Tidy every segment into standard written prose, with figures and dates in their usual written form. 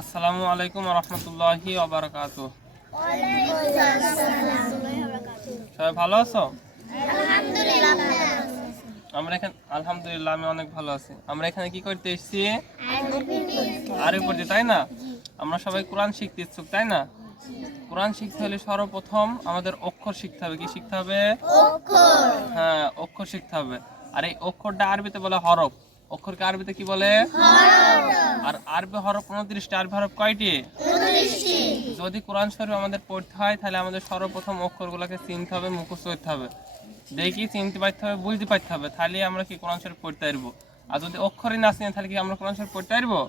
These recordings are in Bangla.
আসসালামু আলাইকুম ওয়া রাহমাতুল্লাহি ওয়া বারাকাতুহু। সবাই ভালো আছো? আলহামদুলিল্লাহ আমি অনেক ভালো আছি। আমরা এখানে কি করতে এসেছি? আরবি পড়তে, তাই না? আমরা সবাই কোরআন শিখতে ইচ্ছুক, তাই না? কোরআন শিখতে হলে সর্বপ্রথম আমাদের অক্ষর শিখতে হবে। কি শিখতে হবে? হ্যাঁ, অক্ষর শিখতে হবে। আর এই অক্ষরটা আরবিতে বলে হরফ। অক্ষরকে আরবিতে কি বলে? আর আরবি হরফ 29টি। আরবি হরফ কয়টি? যদি কোরআন শরীফ আমাদের পড়তে হয় তাহলে আমাদের সর্বপ্রথম অক্ষরগুলোকে চিনতে হবে, মুখস্থ করতে হবে। দেখি চিনতে পারতে হবে, বুঝতে পারতে হবে, তাহলে আমরা কি কোরআন শরীফ পড়তে পারবো। আর যদি অক্ষরই না চিনি তাহলে কি আমরা কোরআন শরীফ পড়তে পারবো?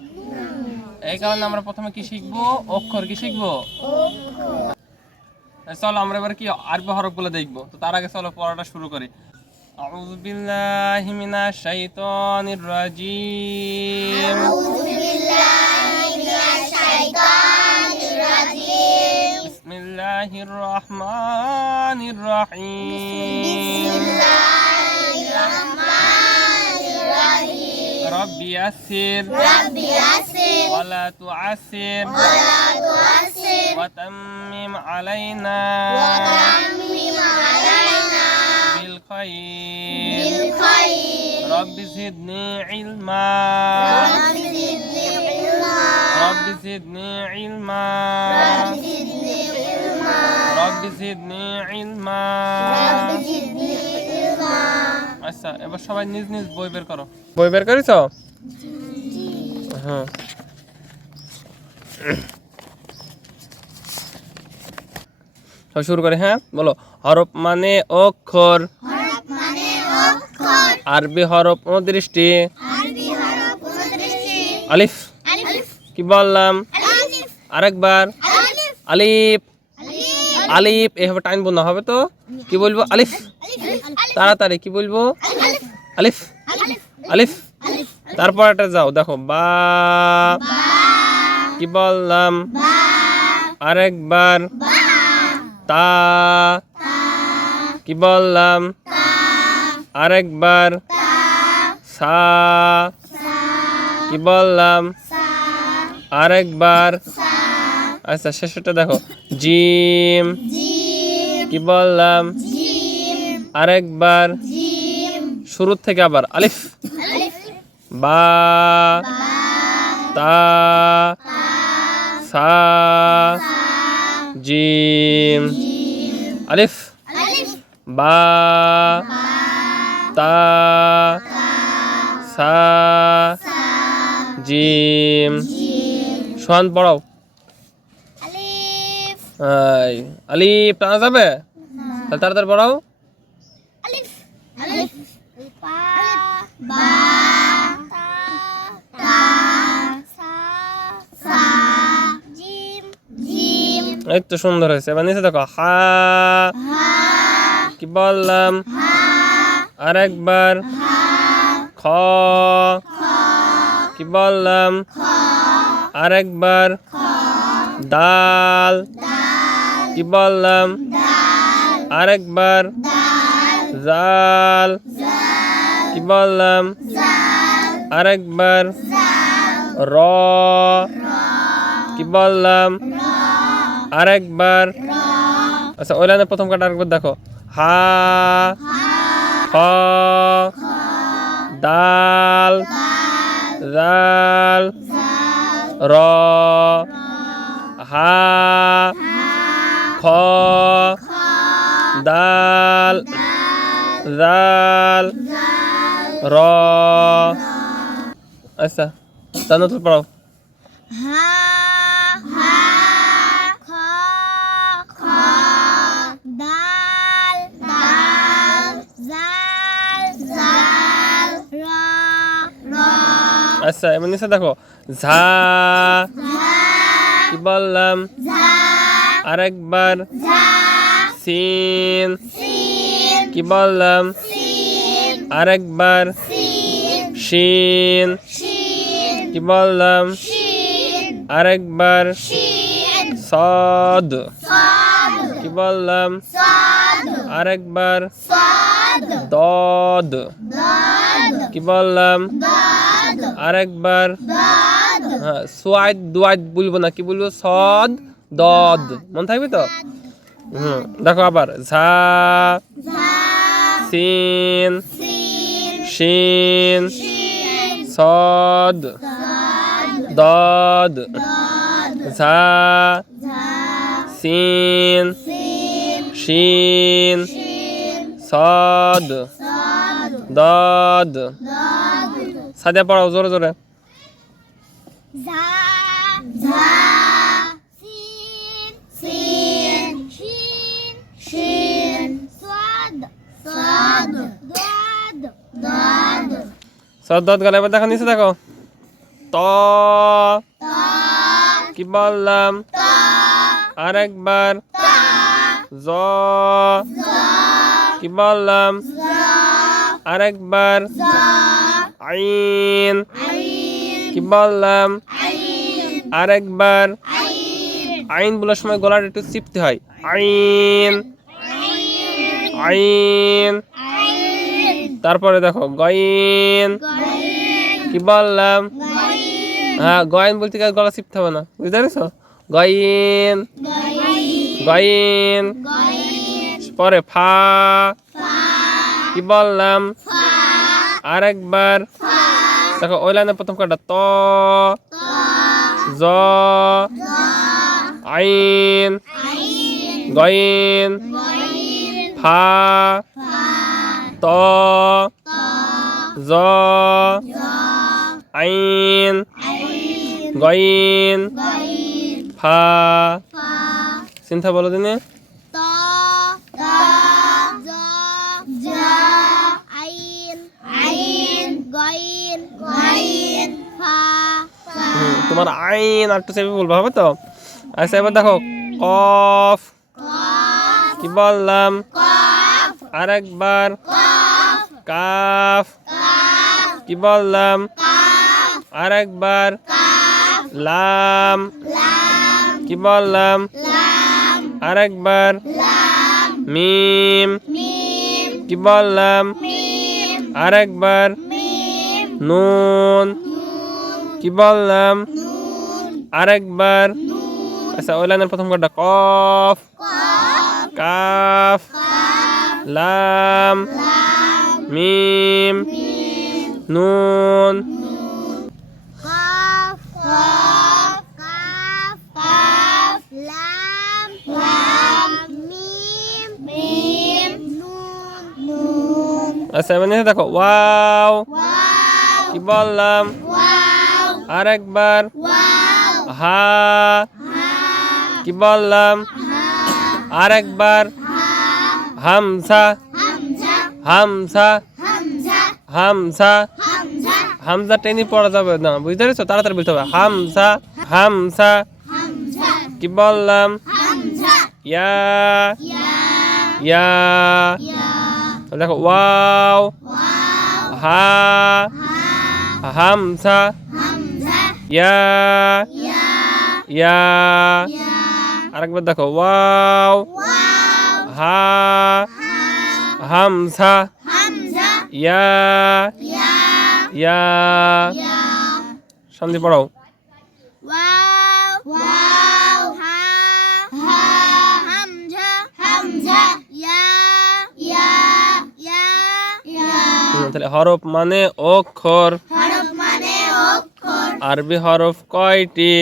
এই কারণে আমরা প্রথমে কি শিখবো? অক্ষর। কি শিখবো? চলো আমরা এবার কি আরবি হরফগুলো দেখবো। তো তার আগে চলো পড়াটা শুরু করি। আউযু বিল্লাহি মিনাশ শাইতানির রাজিম। বিসমিল্লাহির রহমানির রহিম। রব্বি ইয়াসসির ওয়ালা তুআসসির ওয়া তাম্মিম আলাইনা বিল খায়র। রব্বি জিদনি ইলমা। রব্বি জিদনি ইলমা। রব্বি জিদনি ইলমা। আচ্ছা, এবার সবাই নিজ নিজ বই বের করো। বই বের করেছো? হ্যাঁ, শুরু করে। হ্যাঁ বলো। হরফ মানে অক্ষর। আরবি হরফ 29টি। আলিফ। কি বললাম? আরেকবার। আলিফ। আলিফ এভাবে টাইমবো না, হবে তো। কি বলবো? আলিফ। তাড়াতাড়ি কি বলবো? আলিফ। আলিফ। তারপর এটা যাও, দেখো বা। কি বললাম? আরেকবার। তা। কি বললাম? আরেকবার। সা। কি বললাম? আরেকবার। আচ্ছা, শেষটা দেখো, জিম। কি বললাম? আরেকবার। শুরুর থেকে আবার আলিফ। বা। তা। সা। জিম। আলিফ। বা। তা। সা। জিম। সোহান পড়াও। আলিফ টানা যাবে? তাড়াতাড়ি পড়াও। এই তো সুন্দর হয়েছে। এবার নিচে দেখো, হা। কি বললাম? আরেকবার। খ। কি বললাম? আরেকবার। দাল। কি বললাম? আরেকবার। জাল। কি বললাম? আরেকবার। র। কি বললাম? আরেকবার। আচ্ছা, ওই লাইনের প্রথম কাটা আরেকবার দেখো, হা। খ। দাল। জাল। র। হা। খ। দাল। জাল। র। আচ্ছা, জান্নাতুল পড়াও। আচ্ছা, এবার নিচে দেখো, ঝা। কি বললাম? আরেকবার। সিন। কি বললাম? আরেকবার। শিন। কি বললাম? আরেকবার। সদ। কি বললাম? আরেকবার। দদ। কি বললাম? আরেকবার। হ্যাঁ সোয়াদ দুয়াদ বলবো না, কি বলবো? সদ দদ, মনে থাকবে তো? দেখো আবার ঝা সিন শিন সদ দদ ঝা সিন শিন সদ দদ। সাদা পড়াও জোরে জোরে। সদ দদ গেলে এবার দেখো নিচে দেখো ত, কি বললাম? আরেকবার জ, কি বললাম? আরেকবার আইন, কি বললাম? আরেকবার আইন বলার সময় গলাটা একটু চিপতে হয়। আইন আইন। তারপরে দেখো গইন, কি বললাম? হ্যাঁ গইন বলতে গেলে গলা চিপতে হবে না, বুঝতে পেরেছ? গইন গইন। পরে ফা, কি বললাম? আরেকবার দেখো ওই লাইনের প্রথম কাটা ত জ আইন গইন ফা ত জ আইন গইন ফা। চিন্তা বলো দিনে তোমার আইন আর একটু চেপে বলবো, হবে তো? আচ্ছা এবার দেখো কফ, কি বললাম? আরেকবার কাফ, কি বললাম? আরেকবার লাম, কি বললাম? আরেকবার মিম, কি বললাম? আরেকবার নুন, কি বললাম? আরেকবার আচ্ছা ওই লাইনের প্রথম কোনটা? কফ কাফ লাম মিম নুন। আচ্ছা এবার দেখো ওয়াও, কি বললাম? আরেকবার হা, কি বললাম? আরেকবার হামসা হামসা হামসা। হামসা টেনে পড়া যাবে না, বুঝতে পেরেছো? তাড়াতাড়ি বলতে হবে হামসা হামসা। কি বললাম? ইয়া ইয়া। দেখো ওয়াও হা হামসা ইয়া ইয়া। আরেকবার দেখো ওয়াও হা হামসা ইয়া ইয়া। সন্ধি পড়াও। তাহলে হরফ মানে অক্ষর, আরবি হরফ কয়টি?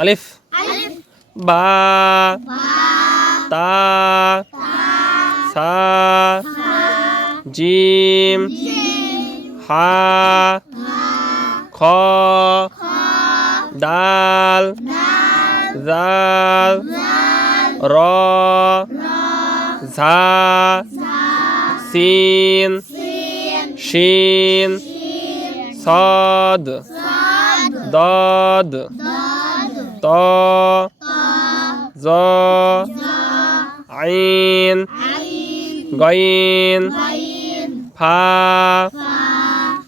আলিফ বা তা সা জিম হা খ দাল জাল র ঝা সিন শিন সদ দদ ত জ আইন গইন ফা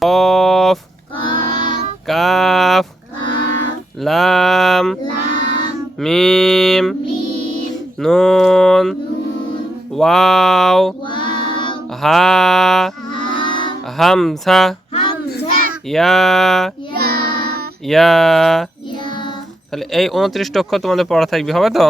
কফ কাফ লাম মিম নুন ওয়াও হা হামসা ইয়া ইয়া তাহলে এই 29টা অক্ষর তোমাদের পড়া থাকবে, হবে তো?